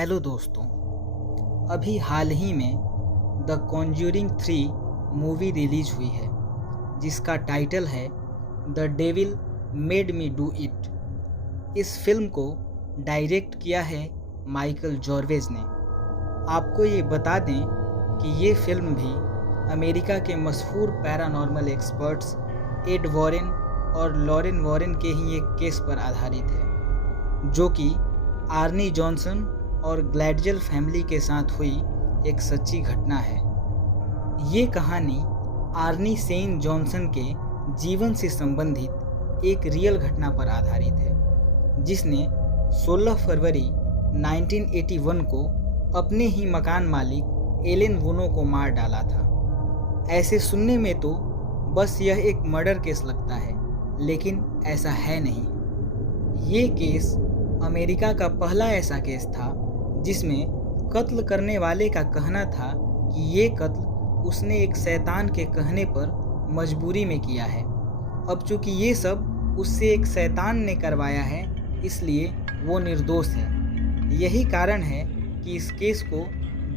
Hello दोस्तों, अभी हाल ही में द कॉन्ज्यूरिंग 3 मूवी रिलीज हुई है जिसका टाइटल है the devil made me do it. इस फिल्म को डायरेक्ट किया है माइकल जॉर्वेज ने। आपको ये बता दें कि ये फिल्म भी अमेरिका के मशहूर पैरानॉर्मल एक्सपर्ट्स एड वॉरेन और लॉरेन वॉरेन के ही एक केस पर आधारित है, जो कि आर्नी जॉनसन और ग्लैडजेल फैमिली के साथ हुई एक सच्ची घटना है। ये कहानी आर्नी सेन जॉनसन के जीवन से संबंधित एक रियल घटना पर आधारित है, जिसने 16 फरवरी 1981 को अपने ही मकान मालिक एलेन वुनो को मार डाला था। ऐसे सुनने में तो बस यह एक मर्डर केस लगता है, लेकिन ऐसा है नहीं। ये केस अमेरिका का पहला ऐसा केस था जिसमें कत्ल करने वाले का कहना था कि ये कत्ल उसने एक शैतान के कहने पर मजबूरी में किया है। अब चूंकि ये सब उससे एक शैतान ने करवाया है, इसलिए वो निर्दोष है। यही कारण है कि इस केस को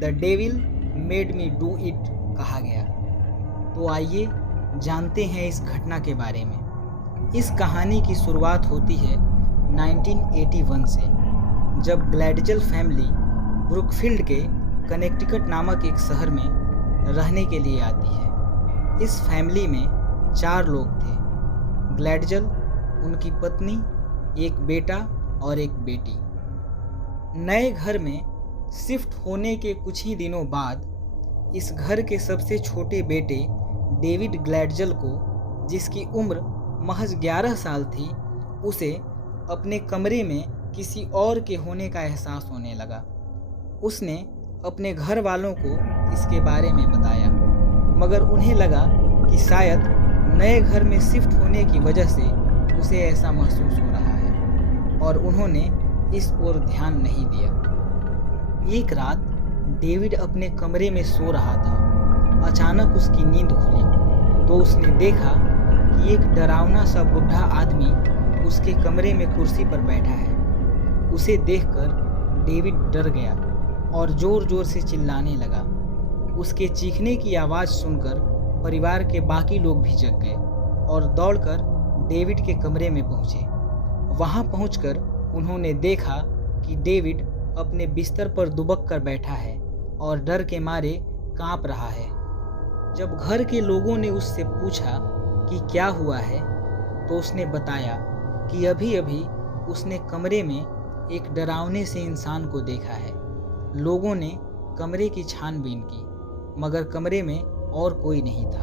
the devil made me do it कहा गया। तो आइए जानते हैं इस घटना के बारे में। इस कहानी की शुरुआत होती है 1981 से, जब ग्लैडजेल फैमिली ब्रुकफील्ड के कनेक्टिकट नामक एक शहर में रहने के लिए आती है। इस फैमिली में 4 लोग थे: ग्लैडजेल, उनकी पत्नी, एक बेटा और एक बेटी। नए घर में शिफ्ट होने के कुछ ही दिनों बाद इस घर के सबसे छोटे बेटे डेविड ग्लैडजेल को, जिसकी उम्र महज 11 साल थी, उसे अपने कमरे में किसी और के होने का एहसास होने लगा। उसने अपने घर वालों को इसके बारे में बताया, मगर उन्हें लगा कि शायद नए घर में शिफ्ट होने की वजह से उसे ऐसा महसूस हो रहा है, और उन्होंने इस ओर ध्यान नहीं दिया। एक रात डेविड अपने कमरे में सो रहा था। अचानक उसकी नींद खुली तो उसने देखा कि एक डरावना सा बुढ़ा आदमी उसके कमरे में कुर्सी पर बैठा है। उसे देखकर डेविड डर गया और जोर जोर से चिल्लाने लगा। उसके चीखने की आवाज़ सुनकर परिवार के बाकी लोग भी जग गए और दौड़कर डेविड के कमरे में पहुंचे। वहां पहुंचकर उन्होंने देखा कि डेविड अपने बिस्तर पर दुबक कर बैठा है और डर के मारे कांप रहा है। जब घर के लोगों ने उससे पूछा कि क्या हुआ है, तो उसने बताया कि अभी अभी उसने कमरे में एक डरावने से इंसान को देखा है। लोगों ने कमरे की छानबीन की, मगर कमरे में और कोई नहीं था।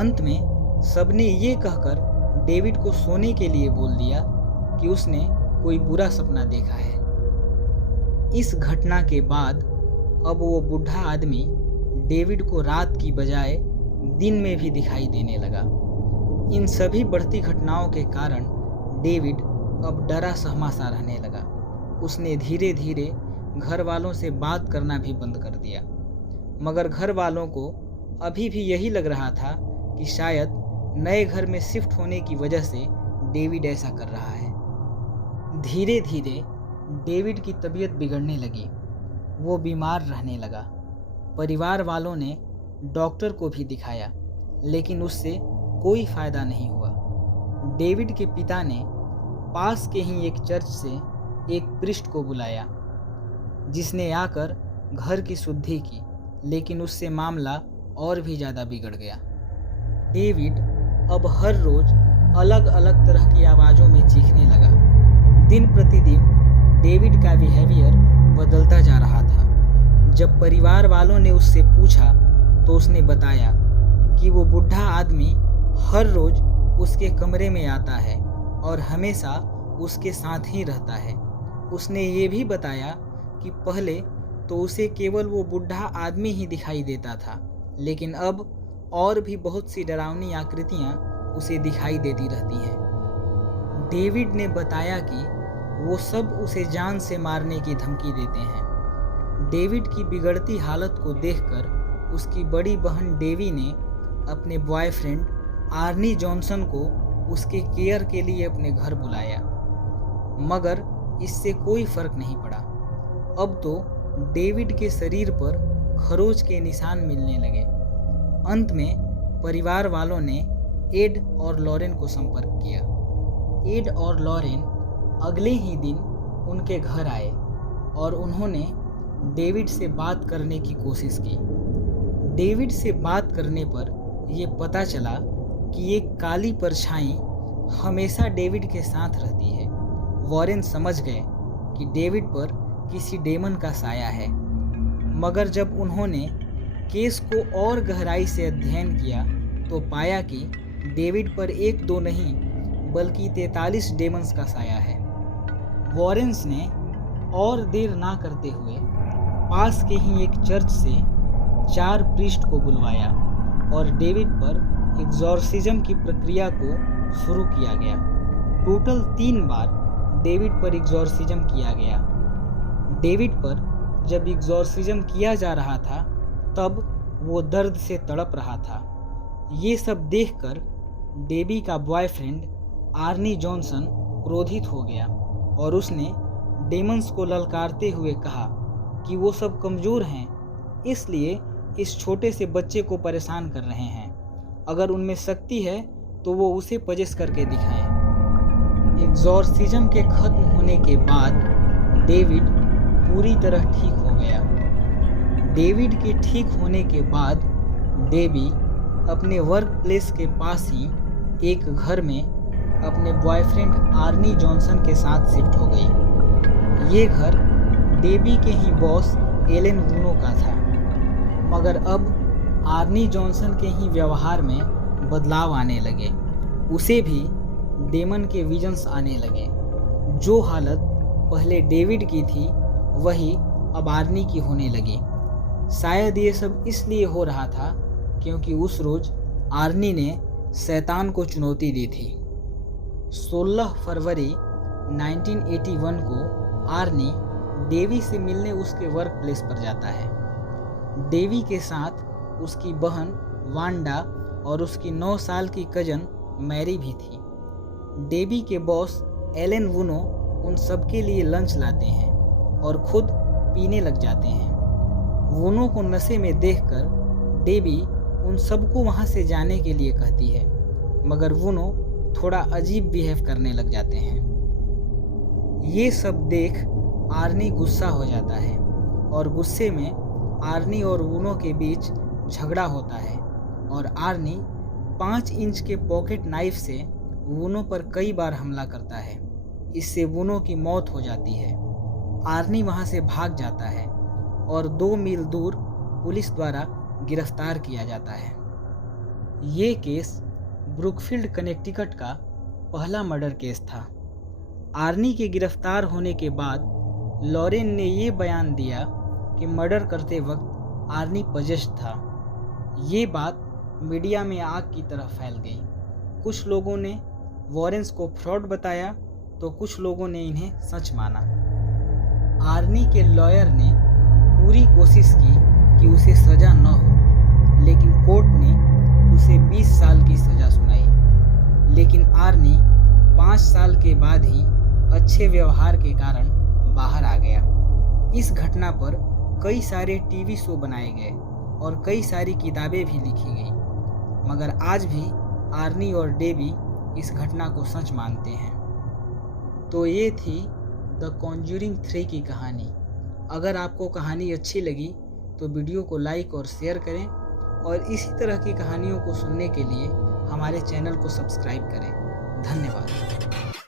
अंत में सबने ये कहकर डेविड को सोने के लिए बोल दिया कि उसने कोई बुरा सपना देखा है। इस घटना के बाद अब वो बूढ़ा आदमी डेविड को रात की बजाय दिन में भी दिखाई देने लगा। इन सभी बढ़ती घटनाओं के कारण डेविड अब डरा सहमा सा रहने लगा। उसने धीरे धीरे घर वालों से बात करना भी बंद कर दिया, मगर घर वालों को अभी भी यही लग रहा था कि शायद नए घर में शिफ्ट होने की वजह से डेविड ऐसा कर रहा है। धीरे धीरे डेविड की तबीयत बिगड़ने लगी। वो बीमार रहने लगा। परिवार वालों ने डॉक्टर को भी दिखाया, लेकिन उससे कोई फ़ायदा नहीं हुआ। डेविड के पिता ने पास के ही एक चर्च से एक प्रीस्ट को बुलाया, जिसने आकर घर की शुद्धि की, लेकिन उससे मामला और भी ज़्यादा बिगड़ गया। डेविड अब हर रोज़ अलग अलग तरह की आवाज़ों में चीखने लगा। दिन प्रतिदिन डेविड का बिहेवियर बदलता जा रहा था। जब परिवार वालों ने उससे पूछा तो उसने बताया कि वो बूढ़ा आदमी हर रोज़ उसके कमरे में आता है और हमेशा उसके साथ ही रहता है। उसने ये भी बताया कि पहले तो उसे केवल वो बूढ़ा आदमी ही दिखाई देता था, लेकिन अब और भी बहुत सी डरावनी आकृतियाँ उसे दिखाई देती रहती हैं। डेविड ने बताया कि वो सब उसे जान से मारने की धमकी देते हैं। डेविड की बिगड़ती हालत को देखकर उसकी बड़ी बहन डेवी ने अपने बॉयफ्रेंड आर्नी जॉनसन को उसके केयर के लिए अपने घर बुलाया, मगर इससे कोई फर्क नहीं पड़ा। अब तो डेविड के शरीर पर खरोच के निशान मिलने लगे। अंत में परिवार वालों ने एड और लॉरेन को संपर्क किया। एड और लॉरेन अगले ही दिन उनके घर आए और उन्होंने डेविड से बात करने की कोशिश की। डेविड से बात करने पर यह पता चला कि एक काली परछाई हमेशा डेविड के साथ रहती है। वॉरेन समझ गए कि डेविड पर किसी डेमन का साया है, मगर जब उन्होंने केस को और गहराई से अध्ययन किया तो पाया कि डेविड पर 1-2 नहीं बल्कि 43 डेमन्स का साया है। वॉरेन्स ने और देर ना करते हुए पास के ही एक चर्च से 4 प्रीस्ट को बुलवाया और डेविड पर एग्जॉर्सिज्म की प्रक्रिया को शुरू किया गया। टोटल 3 बार डेविड पर एग्जॉर्सिज्म किया गया। डेविड पर जब एग्जॉर्सिज्म किया जा रहा था तब वो दर्द से तड़प रहा था। ये सब देखकर डेबी का बॉयफ्रेंड आर्नी जॉनसन क्रोधित हो गया और उसने डेमन्स को ललकारते हुए कहा कि वो सब कमज़ोर हैं, इसलिए इस छोटे से बच्चे को परेशान कर रहे हैं। अगर उनमें शक्ति है तो वो उसे पजेस करके दिखाएं। एग्जॉर्सिज्म के खत्म होने के बाद डेविड पूरी तरह ठीक हो गया। डेविड के ठीक होने के बाद डेबी अपने वर्क प्लेस के पास ही एक घर में अपने बॉयफ्रेंड आर्नी जॉनसन के साथ शिफ्ट हो गई। ये घर डेबी के ही बॉस एलन वुनो का था, मगर अब आर्नी जॉनसन के ही व्यवहार में बदलाव आने लगे। उसे भी डेमन के विजन्स आने लगे। जो हालत पहले डेविड की थी वही अब आर्नी की होने लगी। शायद ये सब इसलिए हो रहा था क्योंकि उस रोज आर्नी ने शैतान को चुनौती दी थी। 16 फरवरी 1981 को आर्नी डेवी से मिलने उसके वर्क प्लेस पर जाता है। डेवी के साथ उसकी बहन वांडा और उसकी 9 साल की कजन मैरी भी थी। डेवी के बॉस एलन वुनो उन सबके लिए लंच लाते हैं और खुद पीने लग जाते हैं। वुनो को नशे में देखकर डेवी उन सबको वहां से जाने के लिए कहती है, मगर वुनो थोड़ा अजीब बिहेव करने लग जाते हैं। ये सब देख आर्नी गुस्सा हो जाता है और गुस्से में आर्नी और वुनो के बीच झगड़ा होता है और आर्नी 5 इंच के पॉकेट नाइफ से वुनो पर कई बार हमला करता है। इससे वुनो की मौत हो जाती है। आर्नी वहां से भाग जाता है और 2 मील दूर पुलिस द्वारा गिरफ्तार किया जाता है। ये केस ब्रुकफील्ड कनेक्टिकट का पहला मर्डर केस था। आर्नी के गिरफ्तार होने के बाद लॉरेन ने ये बयान दिया कि मर्डर करते वक्त आर्नी पजेस्ड था। ये बात मीडिया में आग की तरह फैल गई। कुछ लोगों ने वॉरेन्स को फ्रॉड बताया तो कुछ लोगों ने इन्हें सच माना। आर्नी के लॉयर ने पूरी कोशिश की कि उसे सज़ा न हो, लेकिन कोर्ट ने उसे 20 साल की सज़ा सुनाई। लेकिन आर्नी 5 साल के बाद ही अच्छे व्यवहार के कारण बाहर आ गया। इस घटना पर कई सारे टीवी शो बनाए गए और कई सारी किताबें भी लिखी गई, मगर आज भी आर्नी और डेबी इस घटना को सच मानते हैं। तो ये थी द कॉन्ज्यूरिंग 3 की कहानी। अगर आपको कहानी अच्छी लगी तो वीडियो को लाइक और शेयर करें और इसी तरह की कहानियों को सुनने के लिए हमारे चैनल को सब्सक्राइब करें। धन्यवाद।